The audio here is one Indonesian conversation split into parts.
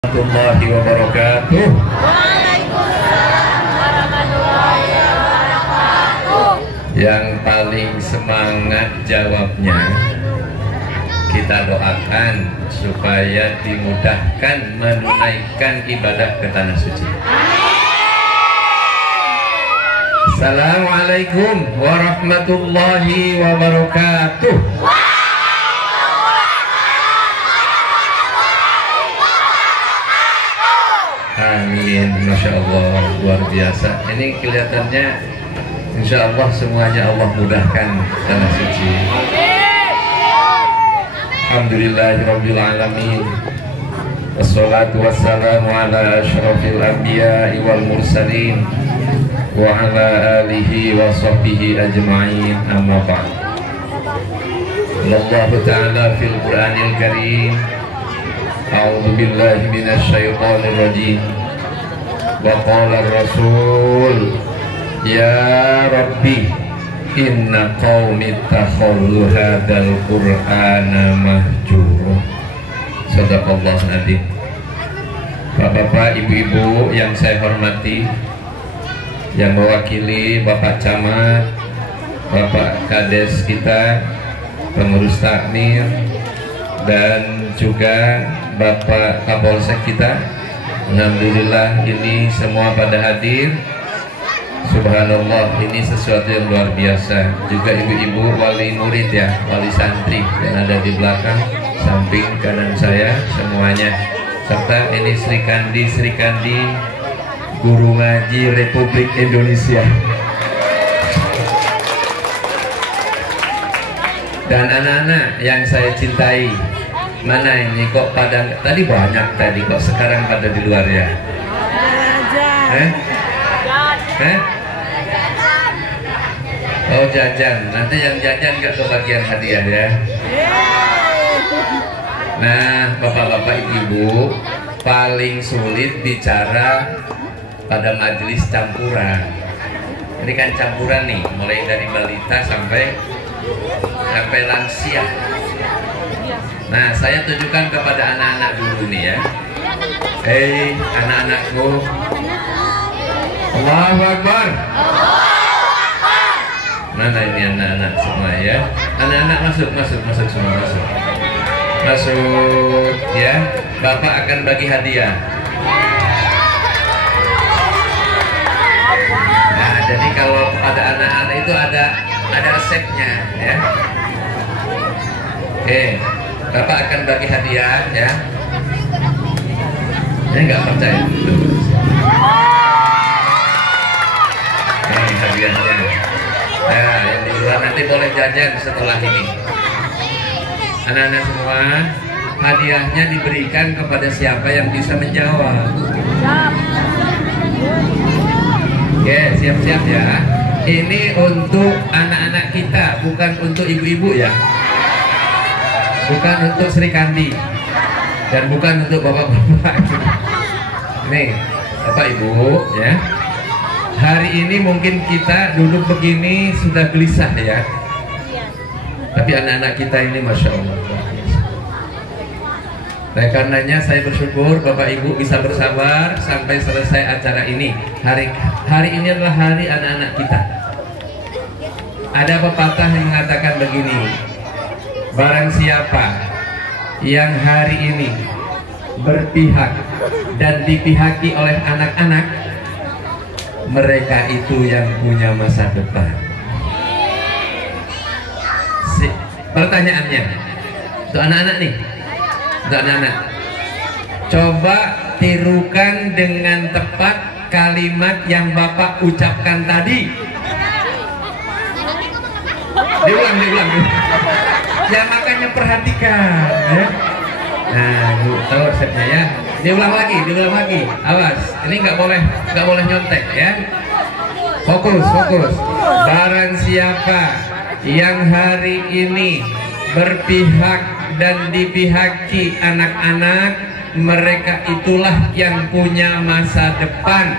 Warahmatullahi wabarakatuh. Waalaikumsalam warahmatullahi wabarakatuh. Yang paling semangat jawabnya, kita doakan supaya dimudahkan menunaikan ibadah ke tanah suci. Assalamualaikum warahmatullahi wabarakatuh. Amin, Masya Allah, luar biasa. Ini kelihatannya Insya Allah semuanya Allah mudahkan tanah suci. Alhamdulillahirrabbilalamin. Wassalatu wassalamu ala asyrafil anbiya wal mursalin wa ala alihi wa sahbihi ajma'in, amma ba'd. Allah Ta'ala fil Qur'anil Karim, a'udzu billahi minasy syaithanir rajim. Wa qala ar-rasul ya rabbi inna qaumi takhadhu hadzal qur'ana mahjura. Shadaqallahu adzim. Bapak-bapak, ibu-ibu yang saya hormati, yang mewakili Bapak Camat, Bapak Kades kita, pengurus takmir, dan juga Bapak Kapolsek kita, alhamdulillah ini semua pada hadir. Subhanallah, ini sesuatu yang luar biasa. Juga ibu-ibu wali murid ya, wali santri yang ada di belakang, samping kanan saya semuanya. Serta ini Sri Kandi Guru Ngaji Republik Indonesia. Dan anak-anak yang saya cintai, mana ini kok pada tadi banyak tadi kok sekarang pada di luar ya? Oh jajan, nanti yang jajan gak kebagian hadiah ya. Nah bapak-bapak ibu-ibu, paling sulit bicara pada majelis campuran. Ini kan campuran nih, mulai dari balita sampai lansia. Nah, saya tunjukkan kepada anak-anak dulu nih ya. Hei, anak-anakku. Allahu Akbar. Mana ini anak-anak semua ya? Anak-anak masuk semua masuk. Masuk ya. Bapak akan bagi hadiah. Nah, jadi kalau ada anak-anak itu ada resepnya ya. Oke. Bapak akan bagi hadiah ya. Saya nggak percaya. Ini hadiahnya. Nah, yang di luar nanti boleh jajan setelah ini. Anak-anak semua, hadiahnya diberikan kepada siapa yang bisa menjawab. Oke, siap-siap ya. Ini untuk anak-anak kita, bukan untuk ibu-ibu ya. Bukan untuk Sri Kandi dan bukan untuk bapak-bapak. Nih, Bapak Ibu ya. Hari ini mungkin kita duduk begini sudah gelisah ya. Tapi anak-anak kita ini Masya Allah. Nah, karenanya saya bersyukur Bapak Ibu bisa bersabar sampai selesai acara ini. Hari ini adalah hari anak-anak kita. Ada pepatah yang mengatakan begini: barang siapa yang hari ini berpihak dan dipihaki oleh anak-anak, mereka itu yang punya masa depan. Pertanyaannya untuk anak-anak nih, untuk anak-anak, coba tirukan dengan tepat kalimat yang Bapak ucapkan tadi. Diulang. Ya makanya perhatikan ya. Nah, Bu, tahu resepnya ya. Diulang lagi. Awas, ini nggak boleh nyontek ya. Fokus. Barang siapa yang hari ini berpihak dan dipihaki anak-anak, mereka itulah yang punya masa depan.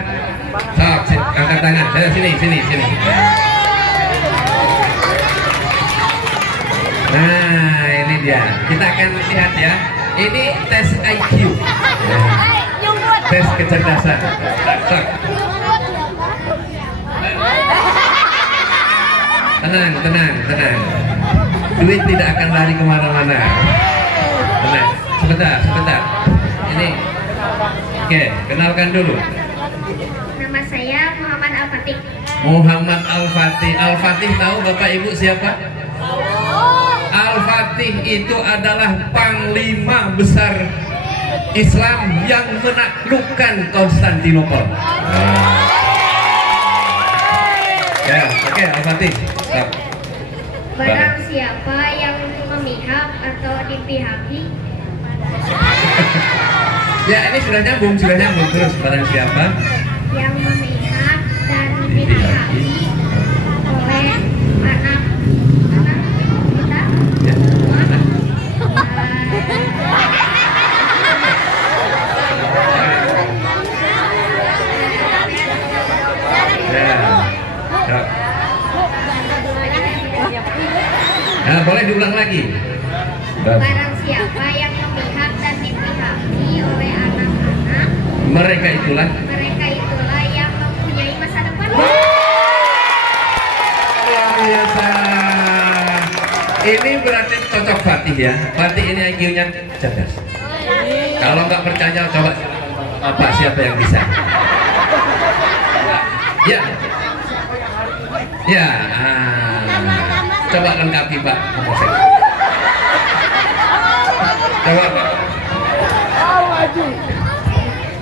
Sok, angkat tangan. Sini. Nah, ini dia. Kita akan lihat ya. Ini tes IQ. Ya. tes kecerdasan. Tak. Tenang, tenang, tenang. Duit tidak akan lari kemana-mana. Tenang, sebentar, sebentar. Ini, oke, kenalkan dulu. Nama saya Muhammad Al-Fatih. Muhammad Al-Fatih. Al-Fatih tahu Bapak Ibu siapa? Al-Fatih itu adalah panglima besar Islam yang menaklukkan Konstantinopel. Ya, oke, Al-Fatih. Stop. Barang siapa yang memihak atau dipihaki, Ya, ini sudah nyambung terus. Barang siapa yang memihak dan dipihaki oleh anak kita, ya, mana? Ya, stop. Nah, boleh diulang lagi. barang siapa yang memihak dan dipihaki oleh anak-anak, Mereka itulah yang mempunyai masa depan. luar biasa. Ini berarti cocok Fatih ya. Fatih ini IQ-nya cerdas. Kalau nggak percaya coba Bapak siapa yang bisa? Ya, ya. Coba lengkapi Pak. Coba Pak.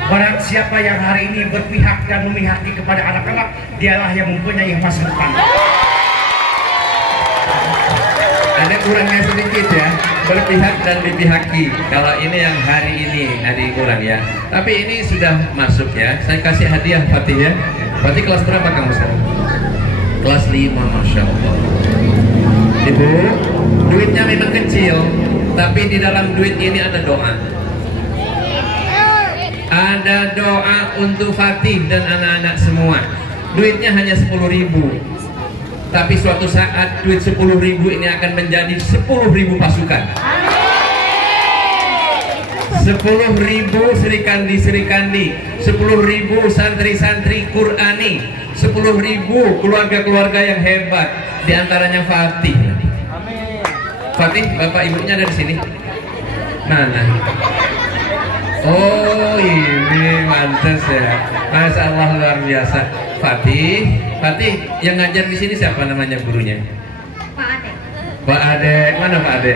Barang siapa yang hari ini berpihak dan memihaki kepada anak-anak, dialah yang mempunyai masa depan. Ada kurangnya sedikit ya, berpihak dan dipihaki. Kalau ini yang hari ini kurang ya. Tapi ini sudah masuk ya. Saya kasih hadiah Fatih ya. Fatih kelas berapa kamu sekarang? Kelas 5, Masya Allah. Ibu, duitnya memang kecil, tapi di dalam duit ini ada doa. Ada doa untuk Fatih dan anak-anak semua. Duitnya hanya 10.000, tapi suatu saat duit 10.000 ini akan menjadi 10.000 pasukan. 10.000 serikandi, 10.000 santri-santri Qurani, 10.000 keluarga-keluarga yang hebat, diantaranya Fatih. Fatih, bapak ibunya ada di sini. Mana? Oh, ini mantas ya. Masya Allah, luar biasa. Fatih, yang ngajar di sini siapa namanya gurunya? Pak Ade. Pak Ade, mana Pak Ade?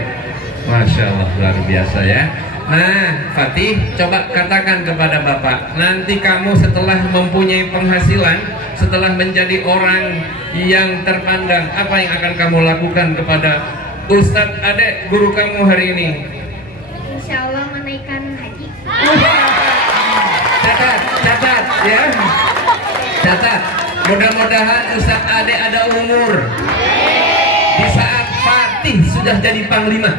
Masya Allah, luar biasa ya. Nah, Fatih, coba katakan kepada Bapak, nanti kamu setelah mempunyai penghasilan, setelah menjadi orang yang terpandang, apa yang akan kamu lakukan kepada Ustadz Ade, guru kamu hari ini? Insya Allah menaikkan haji. Catat ya. Catat. Mudah-mudahan Ustadz Ade ada umur di saat Fatih sudah jadi panglima,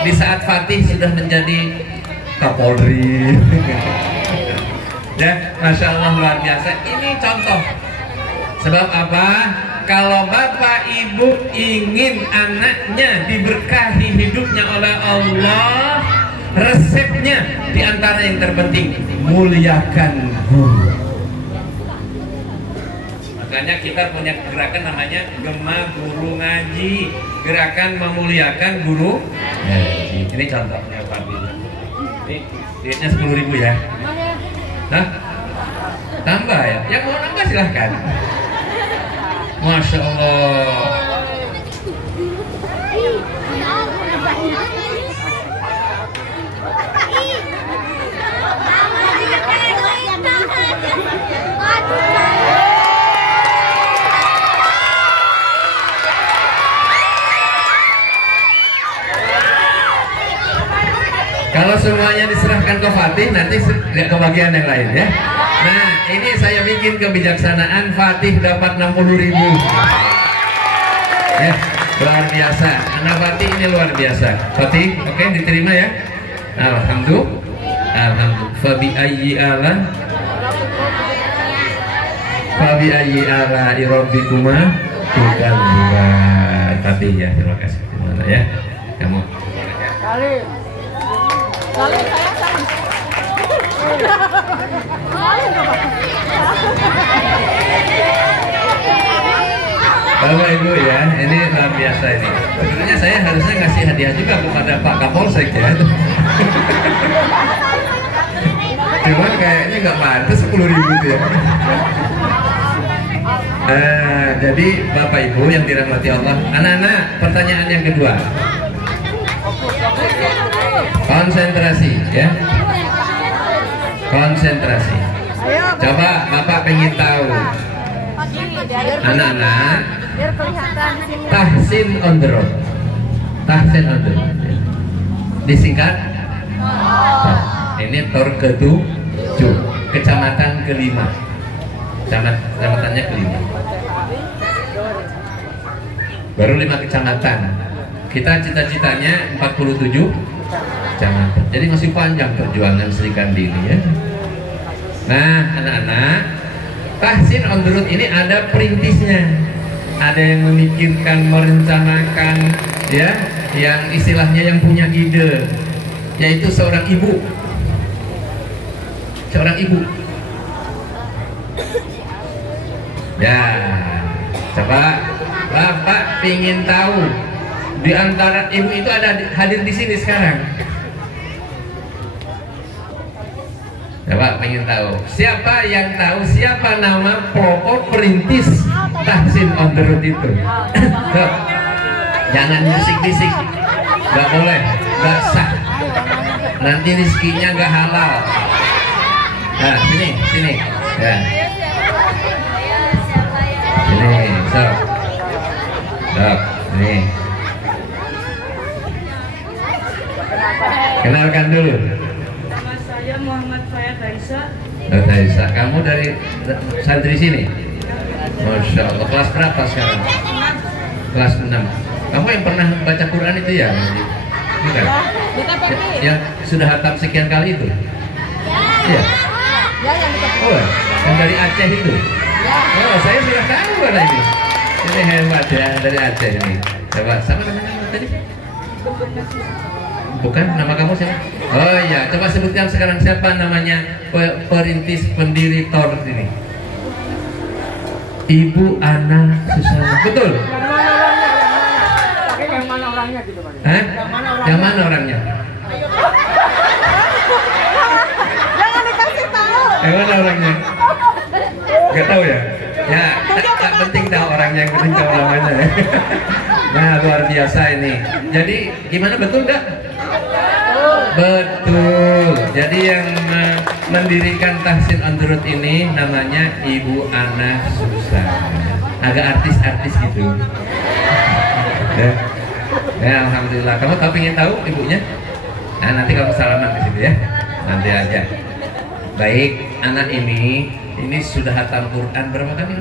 di saat Fatih sudah menjadi Kapolri. Ya, Masya Allah, luar biasa. Ini contoh. Sebab apa? Kalau bapak ibu ingin anaknya diberkahi hidupnya oleh Allah, resepnya diantara yang terpenting, muliakan guru. Makanya kita punya gerakan namanya Gema Guru Ngaji, gerakan memuliakan guru ngaji. Ini contohnya Pak. Ini duitnya 10.000 ya. Nah, tambah ya. Yang mau nambah silahkan. Masya Allah. Kalau semuanya diserahkan ke Fatih, nanti lihat kebagian yang lain ya. Nah, ini saya bikin kebijaksanaan, Fatih dapat 60.000. Ya, luar biasa. Anak Fatih ini luar biasa. Fatih, oke, diterima ya. Alhamdulillah. Alhamdulillah. Fabi ayyi ala rabbikuma tukadziban. Fatih ya, terima kasih. Terima ya. Kamu. Kali saya Bapak Ibu ya, ini luar biasa ini. Sebenarnya saya harusnya ngasih hadiah juga kepada Pak Kapolsek ya. Cuman kayaknya nggak pantas 10.000 tuh ya. Jadi Bapak Ibu yang dirahmati Allah, anak-anak, pertanyaan yang kedua. Konsentrasi ya. Konsentrasi. Coba Bapak pengen tahu. Anak-anak, tahsin on the road. Tahsin on the road. Disingkat? Ini tor ke-7, kecamatan ke-5. Kecamatannya ke-5. Baru 5 kecamatan. Kita cita-citanya 47 kecamatan. Jadi masih panjang perjuangan Sri Kandini ya. Nah, anak-anak, tahsin on the road ini ada perintisnya. Ada yang memikirkan, merencanakan ya, yang istilahnya yang punya ide, yaitu seorang ibu. Seorang ibu. Ya, coba Bapak ingin tahu di antara ibu itu ada hadir di sini sekarang. Coba pengen tahu siapa yang tahu siapa nama pokok perintis tahsin on the road itu? Jangan bisik-bisik, nggak boleh, nggak sah. Nanti rezekinya nggak halal. Nah, sini, ya. Sini, stop, nih. Kenalkan dulu. Nama saya Muhammad Fayat Daisa. Daisa, kamu dari santri sini? Masya Allah, kelas berapa sekarang? Kelas 6. Kamu yang pernah baca Quran itu ya? Bukan? Yang sudah hatam sekian kali itu? Iya. Oh, yang dari Aceh itu? Oh, saya sudah tahu kan ini. Ini hebat ya, dari Aceh ini. Coba, sama dengan kamu tadi? Bukan, nama kamu siapa? Oh iya, coba sebutkan sekarang siapa namanya perintis pendiri TOR ini? Ibu Ana Susana. Betul? Yang mana orangnya gitu, Pak? Hah? Yang mana orangnya? Jangan dikasih tahu. Yang mana orangnya? Gak tahu ya? Ya, tak penting tahu orangnya, yang penting tahu namanya ya. Nah, luar biasa ini. Jadi, gimana, betul gak? Betul. Jadi yang mendirikan tahsin on the road ini namanya Ibu Ana Susana. Agak artis-artis gitu. Ya, alhamdulillah. Kamu pengen tahu ibunya? Nah, nanti kamu salaman ke situ ya. Nanti aja. Baik, anak ini sudah hatam Quran berapa kali?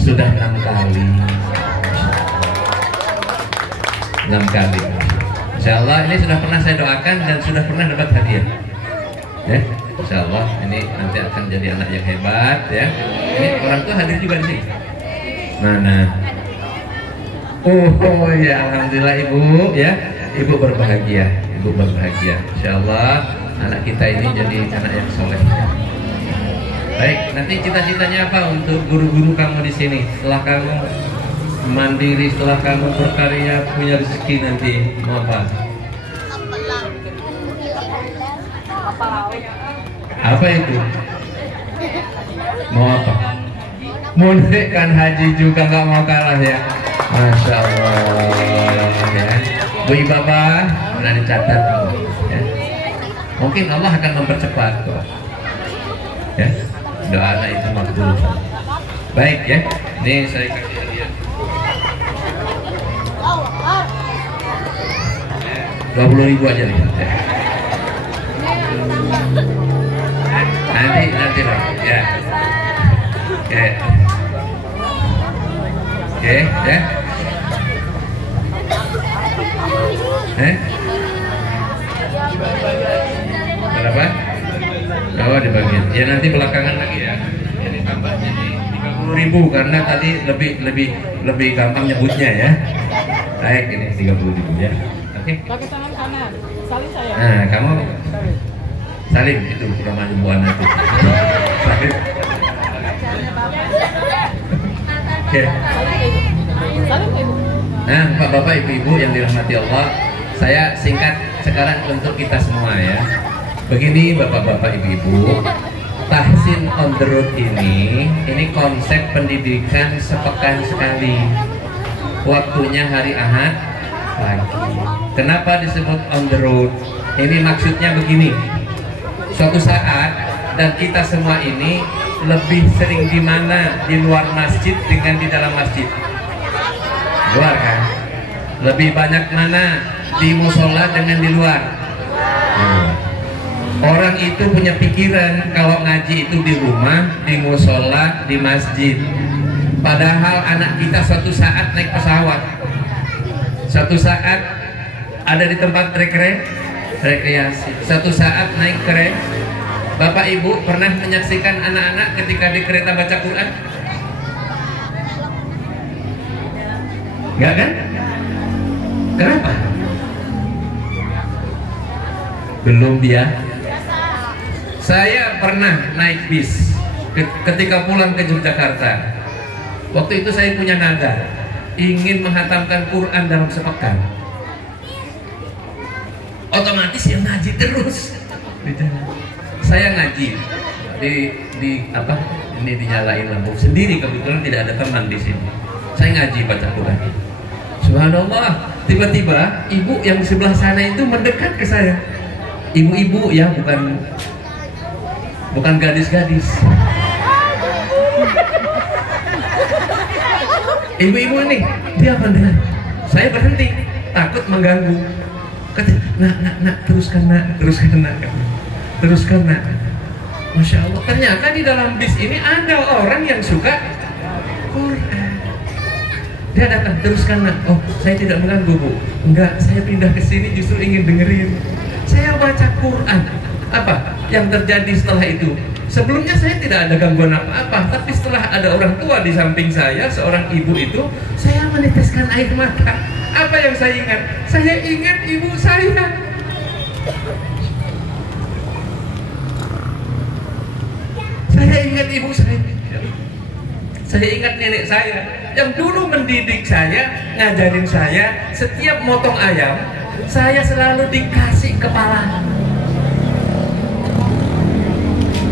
Sudah 6 kali. 6 kali. Insya Allah ini sudah pernah saya doakan dan sudah pernah dapat hadiah. Ya, Insya Allah ini nanti akan jadi anak yang hebat ya. Ini orang tua hadir juga di sini. Mana? Oh ya, alhamdulillah ibu ya, ibu berbahagia, Insya Allah anak kita ini jadi anak yang soleh. Baik, nanti cita-citanya apa untuk guru-guru kamu di sini? Setelah kamu mandiri, setelah kamu berkarya punya rezeki nanti mau apa? Apa itu? Mau apa? Mau naikkan haji juga nggak mau kalah ya? Masya Allah ya. Bu Bapak, sudah dicatat ya. Mungkin Allah akan mempercepat kok. Ya, doa anak itu makbul. Baik ya, ini saya kasih hadiah. 20.000 aja nih. Nanti lah ya. Oke ya. Berapa? Oh, dibagiin. Ya nanti belakangan lagi ya. Ini tambah jadi 30.000 karena tadi lebih gampang nyebutnya ya. Baik, ini 30.000 ya. Oke. Pakai tangan kanan. Saling saya. Nah, kamu Salim itu namanya Bu Ana itu. Salim. Oke. Nah, Bapak-bapak, Ibu-ibu yang dirahmati Allah, saya singkat sekarang untuk kita semua ya. Begini Bapak-bapak, Ibu-ibu, tahsin on the road ini konsep pendidikan sepekan sekali. Waktunya hari Ahad pagi. Kenapa disebut on the road? Ini maksudnya begini. Suatu saat dan kita semua ini lebih sering di mana? Di luar masjid dengan di dalam masjid. Luar kan? Lebih banyak mana? Di musola dengan di luar. Orang itu punya pikiran kalau ngaji itu di rumah, di musola, di masjid. Padahal anak kita suatu saat naik pesawat, suatu saat ada di tempat rekreasi, suatu saat naik kereta. Bapak Ibu pernah menyaksikan anak-anak ketika di kereta baca Quran? Enggak kan? Kenapa? Belum dia. Saya pernah naik bis ketika pulang ke Yogyakarta. Waktu itu saya punya nada, ingin menghatamkan Quran dalam sepekan. Otomatis yang ngaji terus. Saya ngaji di apa? Ini dinyalain lampu sendiri, kebetulan tidak ada teman di sini. Saya ngaji baca Quran. Subhanallah, tiba-tiba ibu yang di sebelah sana itu mendekat ke saya. Ibu-ibu ya, bukan gadis-gadis. Ibu-ibu ini dia mendengar. Saya berhenti, takut mengganggu. Kata, nak, teruskan nak. Masya Allah, ternyata di dalam bis ini ada orang yang suka Quran. Dia datang, teruskan nak. Oh, saya tidak mengganggu Bu. Enggak, saya pindah ke sini justru ingin dengerin. Saya baca Quran. Apa yang terjadi setelah itu? Sebelumnya saya tidak ada gangguan apa-apa, tapi setelah ada orang tua di samping saya, seorang ibu itu, saya meneteskan air mata. Apa yang saya ingat? Saya ingat ibu saya. Saya ingat ibu saya. Saya ingat nenek saya yang dulu mendidik saya, ngajarin saya, setiap motong ayam, saya selalu dikasih kepala.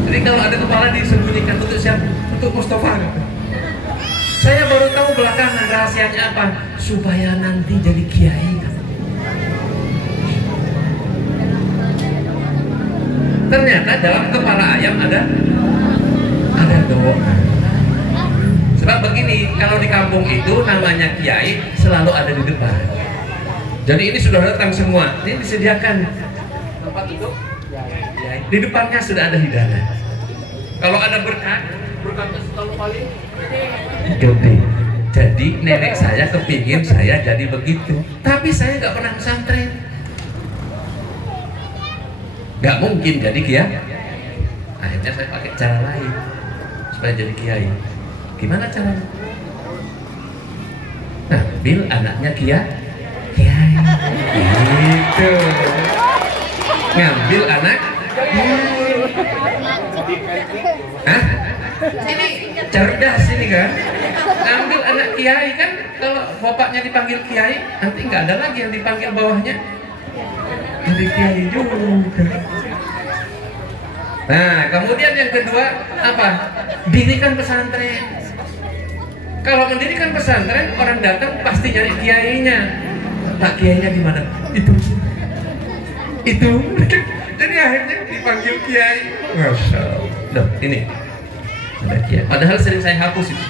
Jadi kalau ada kepala disembunyikan untuk siapa? Untuk Mustafa. Saya baru tahu belakangan rahasianya apa, supaya nanti jadi kiai. Ternyata dalam kepala ayam ada doa. Sebab begini, kalau di kampung itu namanya kiai selalu ada di depan. Jadi ini sudah datang semua, ini disediakan tempat duduk. Di depannya sudah ada hidangan. Kalau ada berkatnya selalu paling gede. Jadi nenek saya kepingin saya jadi begitu, tapi saya nggak pernah pesantren. Nggak mungkin jadi kiai. Akhirnya saya pakai cara lain supaya jadi kiai. Gimana caranya? Nah, Bil anaknya kiai. Gitu. Ngambil anak. Hah? Ini cerdas ini kan? Ngambil anak kiai kan? Kalau bapaknya dipanggil kiai, nanti nggak ada lagi yang dipanggil bawahnya. Jadi kiai juga. Nah, kemudian yang kedua apa? Dirikan pesantren. Kalau mendirikan pesantren, orang datang pasti nyari kiainya. Tak kiainya di mana? Itu. Jadi akhirnya dipanggil kiai. Masya Allah. Loh, ini ada kiai. Padahal sering saya hapus itu.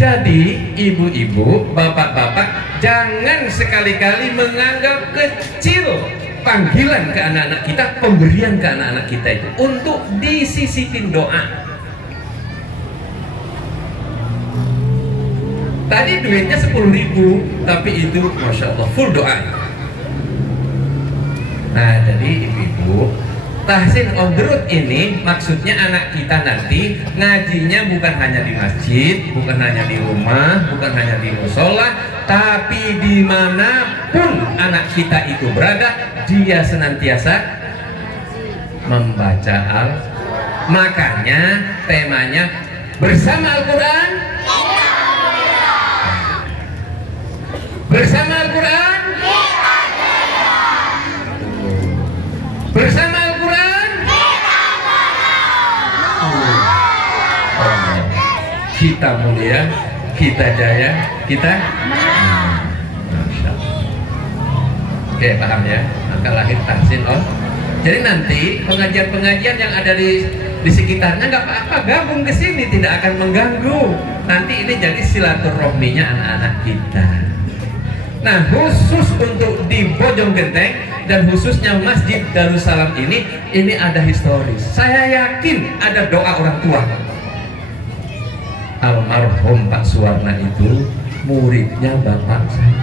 Jadi ibu-ibu, bapak-bapak, jangan sekali-kali menganggap kecil panggilan ke anak-anak kita, pemberian ke anak-anak kita itu untuk disisipin doa. Tadi duitnya 10.000, tapi itu Masya Allah full doa. Nah, jadi ibu-ibu, tahsin on the road ini maksudnya anak kita nanti ngajinya bukan hanya di masjid, bukan hanya di rumah, bukan hanya di musola, tapi dimanapun anak kita itu berada, dia senantiasa membaca makanya temanya bersama Al-Quran, bersama Al-Quran, bersama Al-Quran. Kita mulia, kita jaya, kita Masya Allah. Oke, paham ya? Maka lahir tahsin on. Jadi nanti pengajian-pengajian yang ada di sekitarnya nggak apa-apa, gabung ke sini, tidak akan mengganggu. Nanti ini jadi silaturahminya anak-anak kita. Nah, khusus untuk di Bojonggenteng dan khususnya Masjid Darussalam ini ada historis. Saya yakin ada doa orang tua. Almarhum Pak Suwarna itu muridnya bapak saya.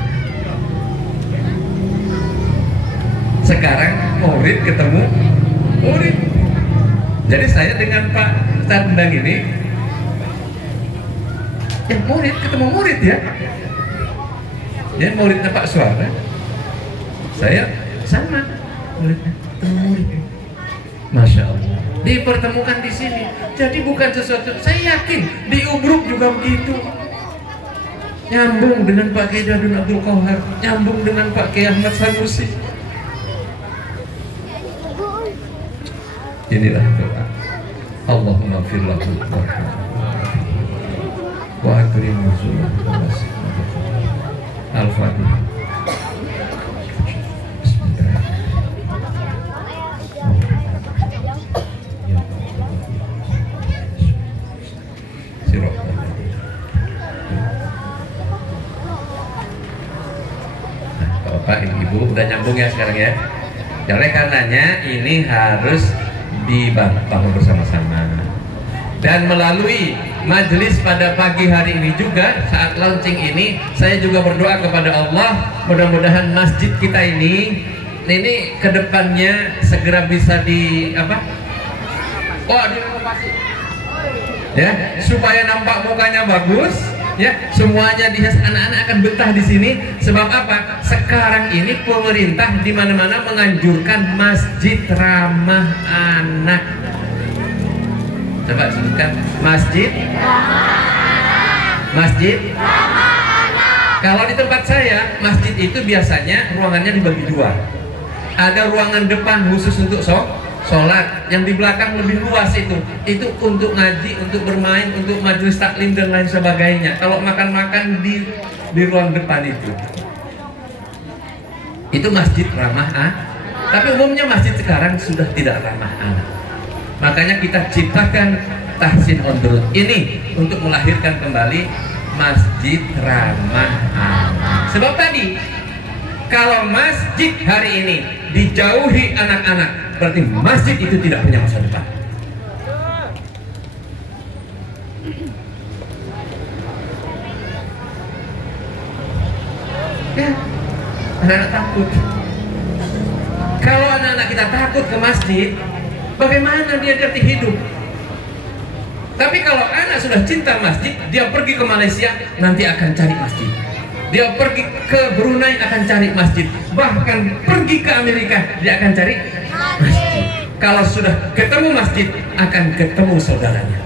Sekarang murid ketemu murid. Jadi saya dengan Pak Tandang ini, murid ketemu murid ya. Ya, muridnya Pak Suwarna, saya sama muridnya ketemu murid. Masya Allah, dipertemukan di sini. Jadi bukan sesuatu. Saya yakin di Ubruk juga begitu. Nyambung dengan Pak Kiai Dadun Abdul Qahar, nyambung dengan Pak Kiai Ahmad Sanusi. Inilah doa. Allahumma fir lahu wa akrim nuzulahu wa Al-Fatihah. Bapak Ibu udah nyambung ya sekarang ya. Oleh karenanya ini harus dibangun bersama-sama. Dan melalui majelis pada pagi hari ini juga, saat launching ini, saya juga berdoa kepada Allah, mudah-mudahan masjid kita ini kedepannya segera bisa direnovasi, ya, supaya nampak mukanya bagus, ya, semuanya dihias, anak-anak akan betah di sini. Sebab apa? Sekarang ini pemerintah di mana-mana menganjurkan masjid ramah anak. Coba sebutkan masjid. Masjid. Kalau di tempat saya, masjid itu biasanya ruangannya dibagi dua. Ada ruangan depan khusus untuk sholat, yang di belakang lebih luas itu untuk ngaji, untuk bermain, untuk majelis taklim dan lain sebagainya. Kalau makan-makan di ruang depan itu masjid ramah anak. Tapi umumnya masjid sekarang sudah tidak ramah anak. Makanya kita ciptakan tahsin on the road ini untuk melahirkan kembali masjid ramah anak. Sebab tadi kalau masjid hari ini dijauhi anak-anak, berarti masjid itu tidak punya masa depan. Ya, anak-anak takut. Kalau anak-anak kita takut ke masjid, bagaimana dia ngerti hidup? Tapi kalau anak sudah cinta masjid, dia pergi ke Malaysia nanti akan cari masjid. Dia pergi ke Brunei akan cari masjid. Bahkan pergi ke Amerika dia akan cari masjid. Kalau sudah ketemu masjid akan ketemu saudaranya.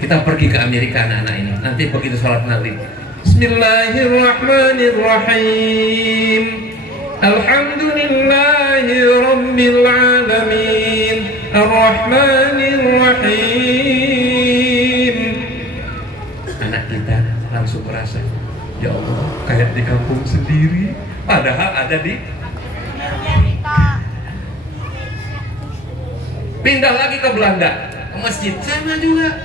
Kita pergi ke Amerika anak-anak ini. Nanti begitu sholat maghrib, Bismillahirrahmanirrahim. Alhamdulillahi Rabbil Alamin Ar-Rahmanir-Rahim. Anak kita langsung merasa, ya Allah, kayak di kampung sendiri, padahal ada di Amerika. Pindah lagi ke Belanda, ke masjid sama juga.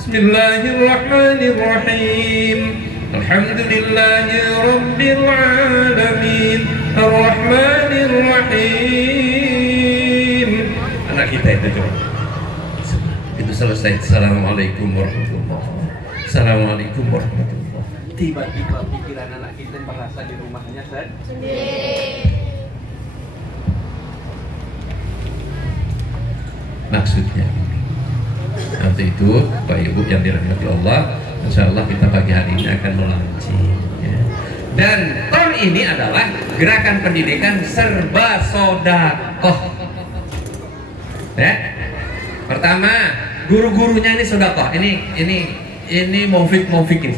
Bismillahirrahmanirrahim. Alhamdulillahi Rabbil Alamin Ar-Rahmanir-Rahim. Anak kita itu coba. Itu selesai. Assalamualaikum warahmatullahi wabarakatuh. Assalamualaikum warahmatullahi wabarakatuh. Tiba-tiba pikiran anak kita merasa di rumahnya sendiri. Maksudnya nanti itu Bapak Ibu yang dirahmati Allah, insya Allah kita pagi hari ini akan melaunching, ya. Dan TOR ini adalah gerakan pendidikan serba sodakoh. Ya. Pertama, guru-gurunya ini sodakoh. Ini Mufik ini.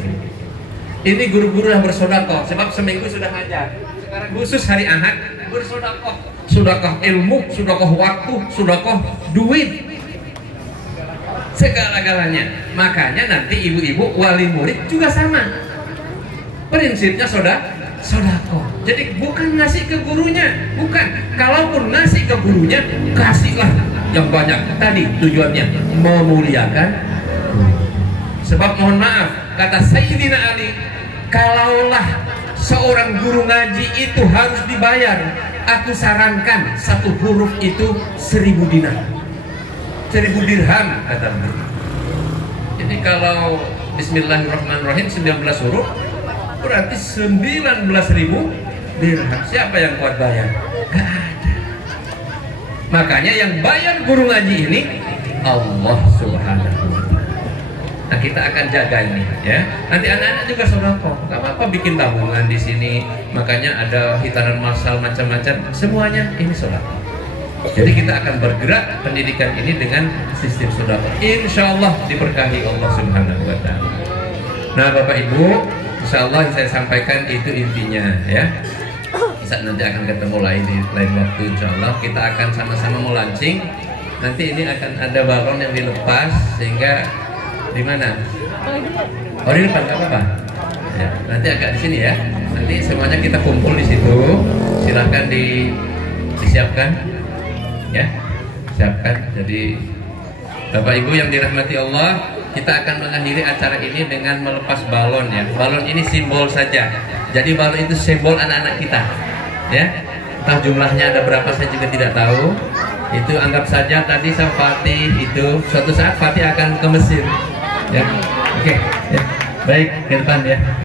Ini guru-guru yang bersodakoh. Sebab seminggu sudah ngajar. Sekarang khusus hari Ahad bersodakoh. Sodakoh ilmu, sodakoh waktu, sodakoh duit. Segala-galanya. Makanya nanti ibu-ibu wali murid juga sama. Prinsipnya sodakoh. Jadi bukan ngasih ke gurunya, bukan. Kalaupun ngasih ke gurunya, kasihlah yang banyak. Tadi tujuannya memuliakan. Sebab mohon maaf, kata Sayyidina Ali, kalaulah seorang guru ngaji itu harus dibayar, aku sarankan satu huruf itu 1000 dinar, 1000 dirham kata beliau. Jadi kalau Bismillahirrahmanirrahim 19 huruf berarti 19.000 dirham. Siapa yang kuat bayar? Gak ada. Makanya yang bayar guru ngaji ini Allah Subhanahu wa ta'ala. Nah, kita akan jaga ini ya. Nanti anak-anak juga sodakoh. Gak apa-apa bikin tabungan di sini. Makanya ada hitanan masal macam-macam. Semuanya ini sodakoh. Jadi kita akan bergerak pendidikan ini dengan sistem sodakoh. Insya Allah diberkahi Allah Subhanahu wa ta'ala. Nah Bapak Ibu, insya Allah yang saya sampaikan itu intinya ya. Bisa nanti akan ketemu di lain waktu insya Allah. Kita akan sama-sama melaunching. Nanti ini akan ada balon yang dilepas sehingga di mana? Oh di depan nggak apa-apa. Ya, nanti agak di sini ya. Nanti semuanya kita kumpul di situ. Silahkan disiapkan, ya, siapkan. Jadi Bapak Ibu yang dirahmati Allah, kita akan mengakhiri acara ini dengan melepas balon ya. Balon ini simbol saja. Jadi balon itu simbol anak-anak kita, ya. Entah jumlahnya ada berapa saya juga tidak tahu. Itu anggap saja tadi sama Fatih itu suatu saat Fatih akan ke Mesir. Ya, oke, ya. Baik, ke depan ya.